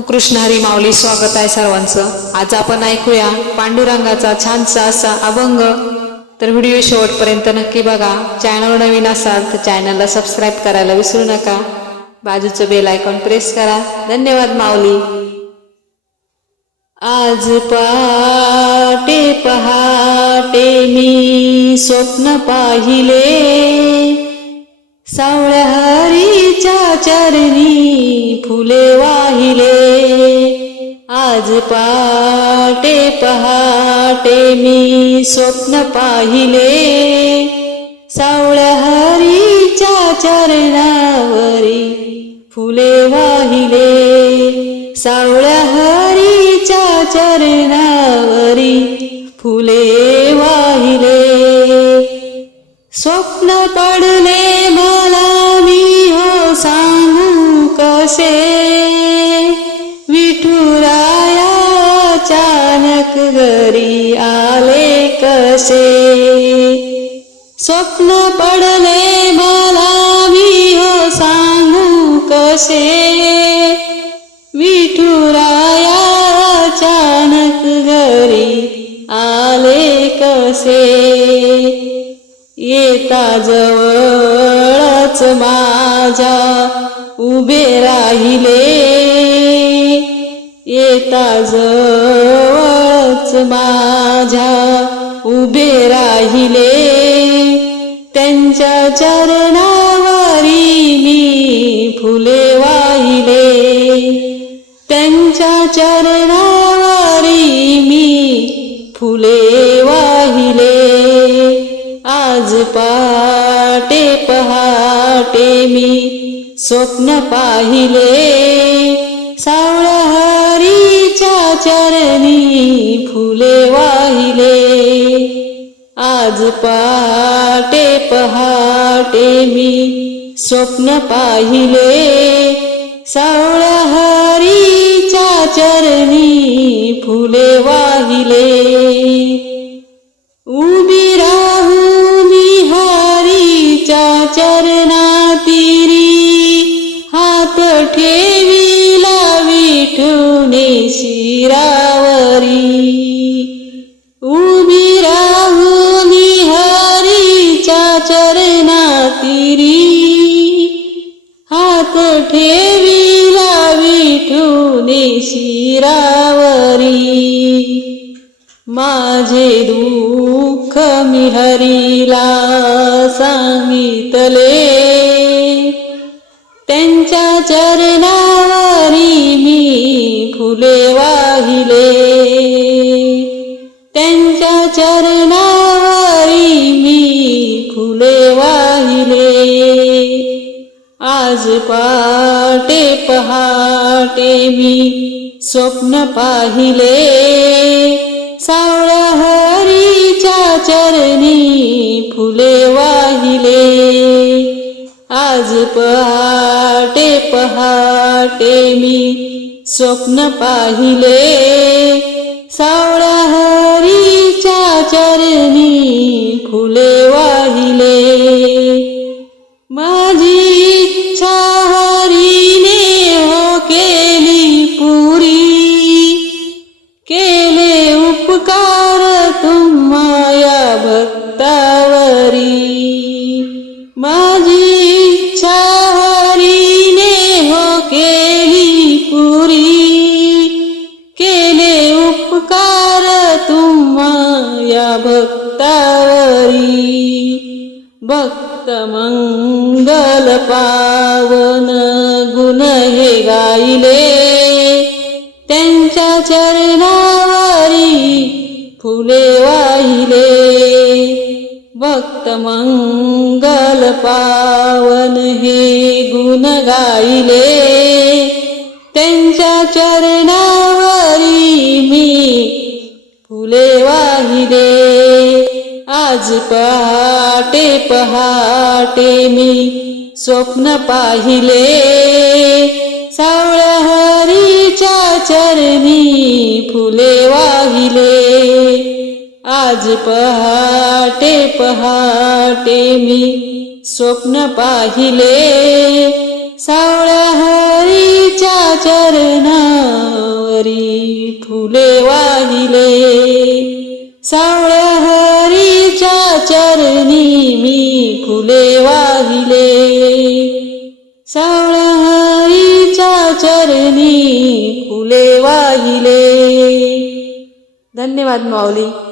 कृष्ण हरी माऊली स्वागत आहे सर्वांचं. आज आपण ऐकूया पांडुरंगाचा छानसा असा अभंग. तर व्हिडिओ शेवटपर्यंत नक्की बघा. चॅनल नवीन असाल तर चॅनलला सबस्क्राईब करायला विसरू नका. बाजूचं बेल आयकॉन प्रेस करा. धन्यवाद माऊली. आज पहाटे पहाटे मी स्वप्न पाहिले. सावळ्या हरीच्या चरणी फुले वाहिले. आज पहाटे पहाटे मी स्वप्न पाहिले. सावळ्या हरीच्या चरणावरी फुले वाहिले. सावळ्या हरीच्या चरणावरी फुले वाहिले. स्वप्न पडले घरी आले कसे? स्वप्न पडले मला मी हो सांगू कसे? विठुराया अचानक घरी आले कसे? येता जवळच माझ्या उभे राहिले. येता च माझ्या उभे राहिले. त्यांच्या चरणावरी मी फुले वाहिले. त्यांच्या चरणावरी मी फुले वाहिले. आज पहाटे पहाटे मी स्वप्न पाहिले. सावळ्या चरणी फुले वाहिले. आज पहाटे पहाटे मी स्वप्न पाहिले. सावळ्या हरीच्या चरणी फुले वाहिले. उभी राहून हरीच्या चरणातिरी. हात ठेविला विठुने शिरावरी उभी राहून हरीच्या चरणातीरी हात ठेविला विठुने शिरावरी. माझे दुःख मी हरीला सांगितले. त्यांच्या चरणावरी मी फुले पाहिले. त्यांच्या चरणावरी मी फुले वाहिले. आज पहाटे पहाटे मी स्वप्न पाहिले. सावळ्या हरीच्या चरणी फुले वाहिले. आज पहाटे पहाटे मी स्वप्न पाहिले. सावळा हरीच्या चरणी खुले वाहिले. भक्तावरी भक्त मंगल पावन गुण हे गायले. त्यांच्या चरणावरी फुले वाहिले. भक्त मंगल पावन हे गुण गायले. त्यांच्या चरणा आज पहाटे पहाटे मी स्वप्न पाहिले. सावळ्या हरीच्या चरणी फुले वाहिले. आज पहाटे पहाटे मी स्वप्न पाहिले. सावळ्या हरीच्या चरणावरी फुले वाहिले. सावळ्या मी फुले वाहिले. सावळ्या चरणी फुले वाहिले. धन्यवाद माऊली.